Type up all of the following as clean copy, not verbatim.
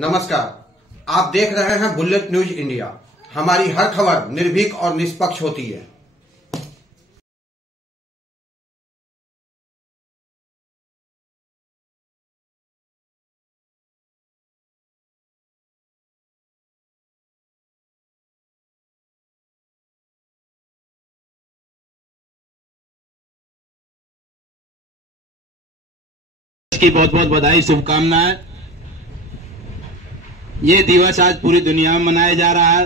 नमस्कार, आप देख रहे हैं बुलेट न्यूज इंडिया। हमारी हर खबर निर्भीक और निष्पक्ष होती है। की बहुत बहुत बधाई, शुभकामनाएं। ये दिवस आज पूरी दुनिया में मनाया जा रहा है।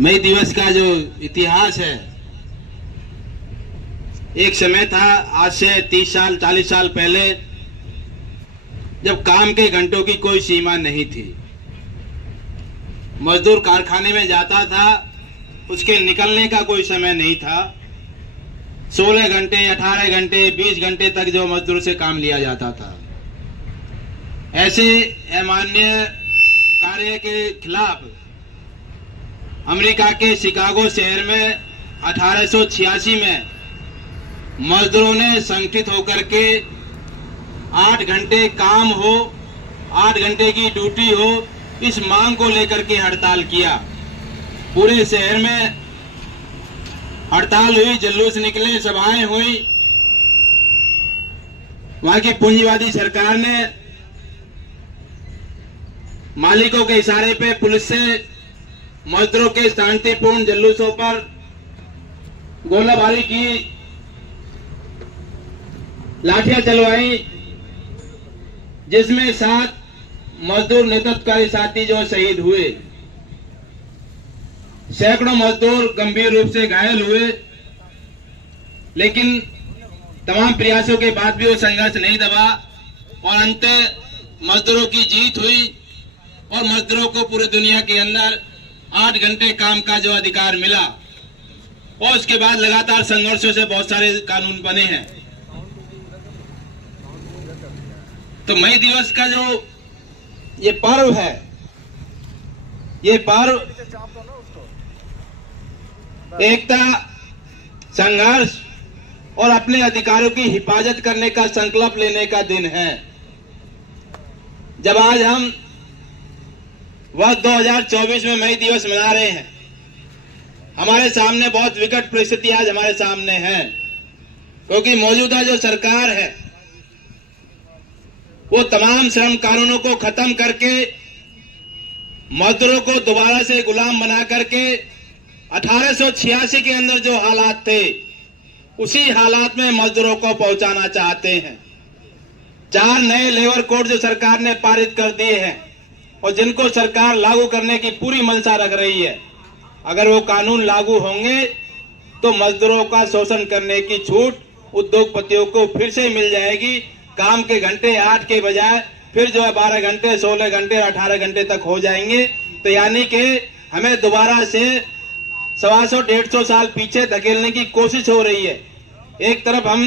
मई दिवस का जो इतिहास है, एक समय था आज से 30 साल 40 साल पहले, जब काम के घंटों की कोई सीमा नहीं थी। मजदूर कारखाने में जाता था, उसके निकलने का कोई समय नहीं था। 16 घंटे 18 घंटे 20 घंटे तक जो मजदूर से काम लिया जाता था। ऐसे अमान्य कार्य के खिलाफ अमेरिका के शिकागो शहर में 1886 में मजदूरों ने संगठित होकर के 8 घंटे काम हो, 8 घंटे की ड्यूटी हो, इस मांग को लेकर के हड़ताल किया। पूरे शहर में हड़ताल हुई, जुलूस निकले, सभाएं हुई। वहां की पूंजीवादी सरकार ने मालिकों के इशारे पे पुलिस से मजदूरों के शांतिपूर्ण जुलूसों पर गोलाबारी की, लाठियां चलवाई, जिसमें 7 मजदूर नेतृत्वकारी साथी जो शहीद हुए। सैकड़ों मजदूर गंभीर रूप से घायल हुए। लेकिन तमाम प्रयासों के बाद भी वो संघर्ष नहीं दबा और अंत मजदूरों की जीत हुई और मजदूरों को पूरी दुनिया के अंदर 8 घंटे काम का जो अधिकार मिला। और उसके बाद लगातार संघर्षों से बहुत सारे कानून बने हैं। तो मई दिवस का जो ये पर्व है, ये पर्व एकता, संघर्ष और अपने अधिकारों की हिफाजत करने का संकल्प लेने का दिन है। जब आज हम वर्ष 2024 में मई दिवस मना रहे हैं, हमारे सामने बहुत विकट परिस्थिति आज हमारे सामने है। क्योंकि मौजूदा जो सरकार है वो तमाम श्रम कानूनों को खत्म करके मजदूरों को दोबारा से गुलाम बना करके 1886 के अंदर जो हालात थे उसी हालात में मजदूरों को पहुंचाना चाहते हैं। 4 नए लेबर कोड जो सरकार ने पारित कर दिए हैं और जिनको सरकार लागू करने की पूरी मंशा रख रही है। अगर वो कानून लागू होंगे तो मजदूरों का शोषण करने की छूट उद्योगपतियों को फिर से मिल जाएगी। काम के घंटे 8 के बजाय फिर जो है 12 घंटे 16 घंटे 18 घंटे तक हो जाएंगे। तो यानी कि हमें दोबारा से 125-150 साल पीछे धकेलने की कोशिश हो रही है। एक तरफ हम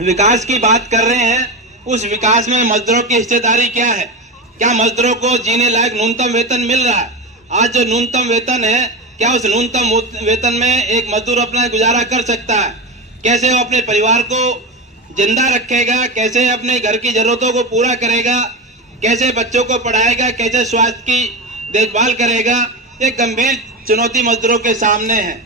विकास की बात कर रहे हैं, उस विकास में मजदूरों की हिस्सेदारी क्या है? क्या मजदूरों को जीने लायक न्यूनतम वेतन मिल रहा है? आज जो न्यूनतम वेतन है, क्या उस न्यूनतम वेतन में एक मजदूर अपना गुजारा कर सकता है? कैसे वो अपने परिवार को जिंदा रखेगा? कैसे अपने घर की जरूरतों को पूरा करेगा? कैसे बच्चों को पढ़ाएगा? कैसे स्वास्थ्य की देखभाल करेगा? एक गंभीर चुनौती मजदूरों के सामने है।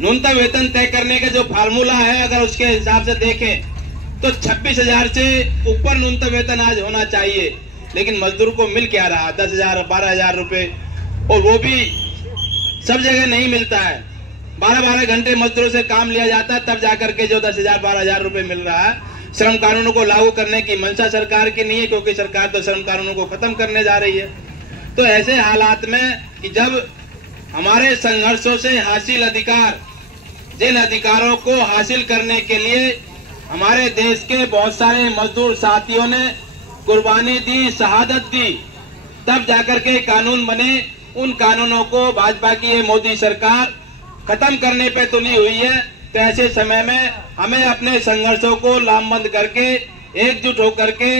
न्यूनतम वेतन तय करने का जो फार्मूला है, अगर उसके हिसाब से देखें तो 26,000 से ऊपर न्यूनतम वेतन आज होना चाहिए। लेकिन मजदूर को मिल क्या रहा? 10,000 12,000 रुपए, और वो भी सब जगह नहीं मिलता है। 12-12 घंटे मजदूरों से काम लिया जाता है, तब जाकर के जो 10,000 12,000 रुपए मिल रहा है। श्रम कानूनों को लागू करने की मंशा सरकार की नहीं है, क्योंकि सरकार तो श्रम कानूनों को खत्म करने जा रही है। तो ऐसे हालात में कि जब हमारे संघर्षों से हासिल अधिकार, जिन अधिकारों को हासिल करने के लिए हमारे देश के बहुत सारे मजदूर साथियों ने कुर्बानी दी, शहादत दी, तब जाकर के कानून बने। उन कानूनों को भाजपा की ये मोदी सरकार खत्म करने पे तुली हुई है। तो ऐसे समय में हमें अपने संघर्षों को लामबंद करके एकजुट होकर के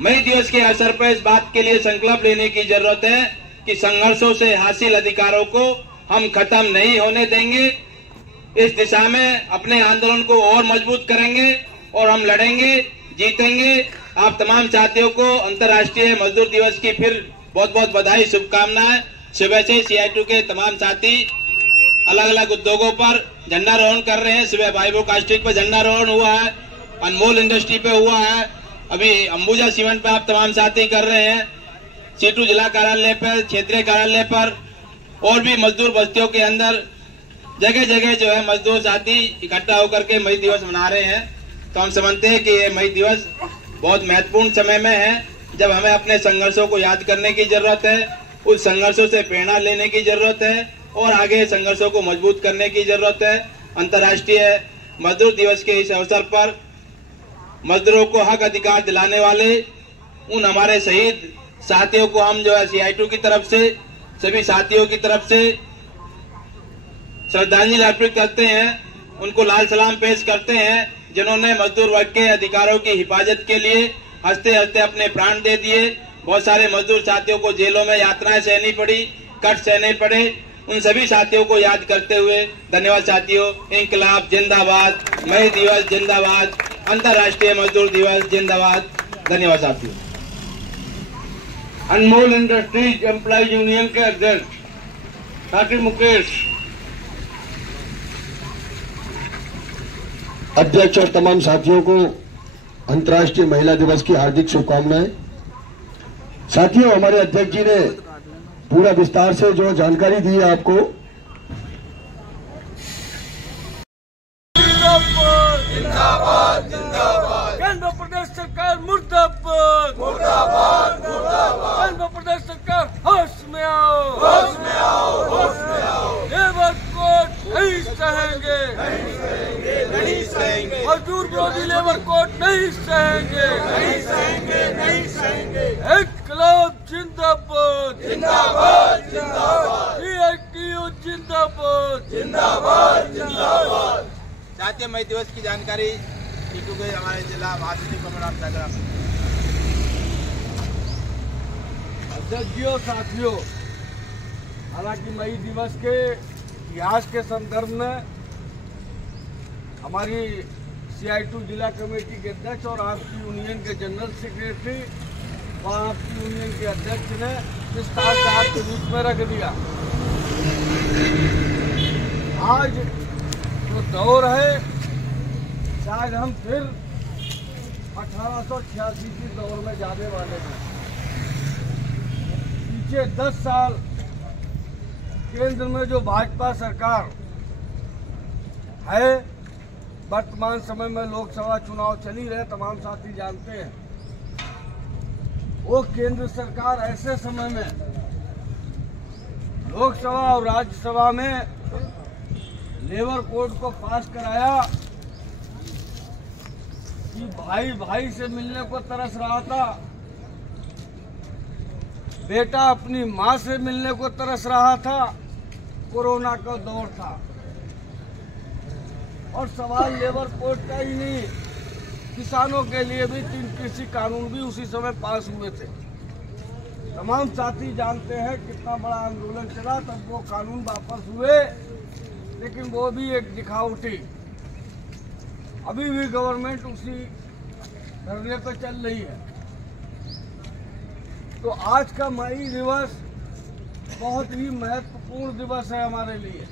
मई दिवस के अवसर पर इस बात के लिए संकल्प लेने की जरूरत है कि संघर्षों से हासिल अधिकारों को हम खत्म नहीं होने देंगे। इस दिशा में अपने आंदोलन को और मजबूत करेंगे और हम लड़ेंगे, जीतेंगे। आप तमाम साथियों को अंतर्राष्ट्रीय मजदूर दिवस की फिर बहुत बहुत बधाई, शुभकामनाएं। सुबह से CI2 के तमाम साथी अलग अलग उद्योगों पर झंडारोहण कर रहे हैं। सुबह भाईबो कास्टिक पर झंडारोहण हुआ है, अनमोल इंडस्ट्री पे हुआ है, अभी अंबुजा सीमेंट पे आप तमाम साथी कर रहे हैं, C2 जिला कार्यालय पर, क्षेत्रीय कार्यालय पर और भी मजदूर बस्तियों के अंदर जगह जगह जो है मजदूर साथी इकट्ठा होकर के मई दिवस मना रहे हैं। तो हम समझते हैं कि ये मई दिवस बहुत महत्वपूर्ण समय में है, जब हमें अपने संघर्षों को याद करने की जरूरत है, उस संघर्षों से प्रेरणा लेने की जरूरत है और आगे संघर्षों को मजबूत करने की जरूरत है। अंतर्राष्ट्रीय मजदूर दिवस के इस अवसर पर मजदूरों को हक अधिकार दिलाने वाले उन हमारे शहीद साथियों को हम जो है CI2 की तरफ से, सभी साथियों की तरफ से श्रद्धांजलि अर्पित करते हैं, उनको लाल सलाम पेश करते हैं, जिन्होंने मजदूर वर्ग के अधिकारों की हिफाजत के लिए हंसते हंसते अपने प्राण दे दिए। बहुत सारे मजदूर साथियों को जेलों में यातनाएं सहनी पड़ी, कष्ट सहने पड़े। उन सभी साथियों को याद करते हुए धन्यवाद साथियों। इंकलाब जिंदाबाद, मई दिवस जिंदाबाद, अंतर्राष्ट्रीय मजदूर दिवस जिंदाबाद। धन्यवाद साथियों। अनमोल इंडस्ट्रीज एम्प्लॉय यूनियन के अध्यक्ष साथी मुकेश, अध्यक्ष और तमाम साथियों को अंतर्राष्ट्रीय महिला दिवस की हार्दिक शुभकामनाएं। साथियों, हमारे अध्यक्ष जी ने पूरा विस्तार से जो जानकारी दी है आपको। जिंदाबाद जिंदाबाद, केंद्र प्रदेश सरकार मुर्दाबाद मुर्दाबाद मुर्दाबाद, केंद्र प्रदेश सरकार होश में आओ, होश में आओ, होश में आओ। लेबर कोड नहीं सहेंगे, नहीं सहेंगे, नहीं सहेंगे। मजदूर विरोधी लेबर कोड नहीं सहेंगे, नहीं सहेंगे, नहीं सहेंगे। इंकलाब जिंदाबाद जिंदाबाद जिंदाबाद, CI2 जिंदाबाद जिंदाबाद जिंदाबाद। साथियों, मई दिवस की जानकारी C2 के हमारे जिला महासचिव कमलराम सागर। अध्यक्षियों, साथियों, हालांकि मई दिवस के इतिहास के संदर्भ में हमारी CI2 जिला कमेटी के अध्यक्ष और आपकी यूनियन के जनरल सेक्रेटरी और आपकी यूनियन के अध्यक्ष ने विस्तार से आपके बीच में रख दिया। आज जो दौर है, शायद हम फिर 1886 की दौर में जाने वाले हैं। पीछे 10 साल केंद्र में जो भाजपा सरकार है, वर्तमान समय में लोकसभा चुनाव चली रहे, तमाम साथी जानते हैं। वो केंद्र सरकार ऐसे समय में लोकसभा और राज्यसभा में लेबर कोड को पास कराया कि भाई भाई से मिलने को तरस रहा था, बेटा अपनी माँ से मिलने को तरस रहा था। कोरोना का दौर था और सवाल लेबर कोड का ही नहीं, किसानों के लिए भी 3 कृषि कानून भी उसी समय पास हुए थे। तमाम साथी जानते हैं कितना बड़ा आंदोलन चला, तब वो कानून वापस हुए, लेकिन वो भी एक दिखावटी। अभी भी गवर्नमेंट उसी धरने पर चल रही है। तो आज का मई दिवस बहुत ही महत्वपूर्ण दिवस है हमारे लिए।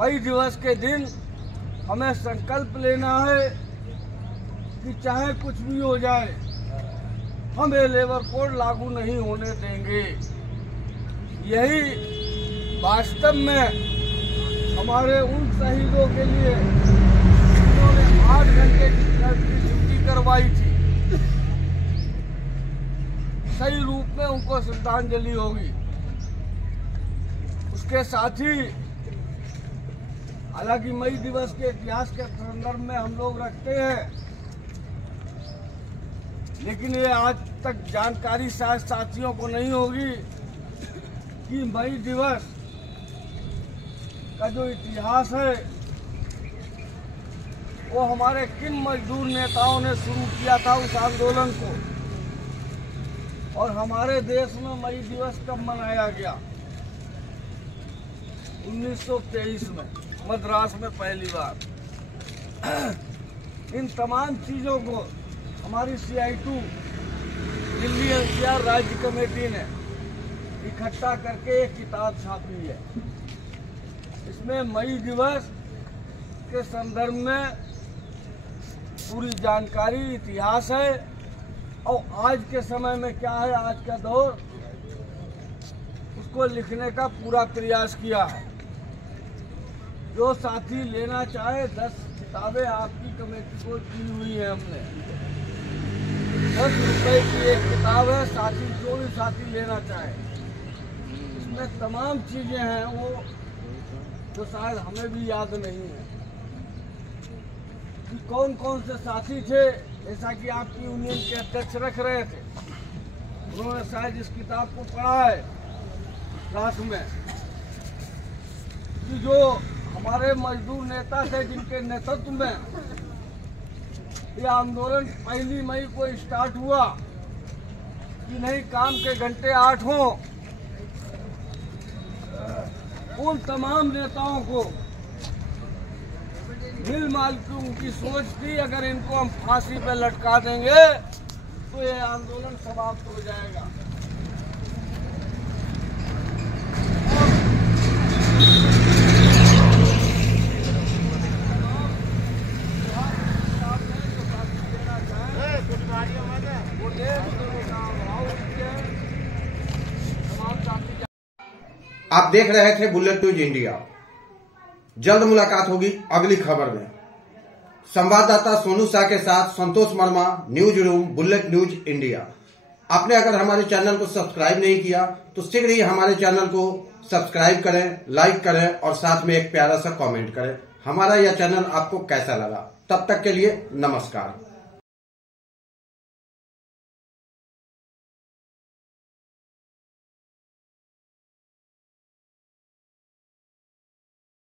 मई दिवस के दिन हमें संकल्प लेना है कि चाहे कुछ भी हो जाए, हम ये लेबर कोड लागू नहीं होने देंगे। यही वास्तव में हमारे उन शहीदों के लिए जिन्होंने 8 घंटे की ड्यूटी करवाई थी, सही रूप में उनको श्रद्धांजलि होगी। उसके साथ ही हालांकि मई दिवस के इतिहास के संदर्भ में हम लोग रखते हैं, लेकिन ये आज तक जानकारी शायद साथियों को नहीं होगी कि मई दिवस का जो इतिहास है वो हमारे किन मजदूर नेताओं ने शुरू किया था उस आंदोलन को, और हमारे देश में मई दिवस कब मनाया गया। 1923 में मद्रास में पहली बार। इन तमाम चीज़ों को हमारी CI2 दिल्ली NCR राज्य कमेटी ने इकट्ठा करके एक किताब छापी है। इसमें मई दिवस के संदर्भ में पूरी जानकारी, इतिहास है और आज के समय में क्या है, आज का दौर, उसको लिखने का पूरा प्रयास किया है। जो साथी लेना चाहे 10 किताबें आपकी कमेटी को दी हुई है हमने। 10 रुपए की एक किताब है, साथी जो भी साथी लेना चाहे। इसमें तमाम चीजें हैं वो जो शायद हमें भी याद नहीं है कि कौन कौन से साथी थे। जैसा कि आपकी यूनियन के अध्यक्ष रख रहे थे, उन्होंने शायद इस किताब को पढ़ा है रात में, कि जो हमारे मजदूर नेता थे जिनके नेतृत्व में ये आंदोलन 1 मई को स्टार्ट हुआ कि नहीं काम के घंटे 8 हों, उन तमाम नेताओं को मिल माल की उनकी सोच थी, अगर इनको हम फांसी पे लटका देंगे तो ये आंदोलन समाप्त हो जाएगा। आप देख रहे थे बुलेट न्यूज इंडिया। जल्द मुलाकात होगी अगली खबर में। संवाददाता सोनू शाह के साथ Santosh Verma, news room, bullet news India. आपने अगर हमारे चैनल को सब्सक्राइब नहीं किया तो शीघ्र ही हमारे चैनल को सब्सक्राइब करें, लाइक करें और साथ में एक प्यारा सा कमेंट करें। हमारा यह चैनल आपको कैसा लगा? तब तक के लिए नमस्कार।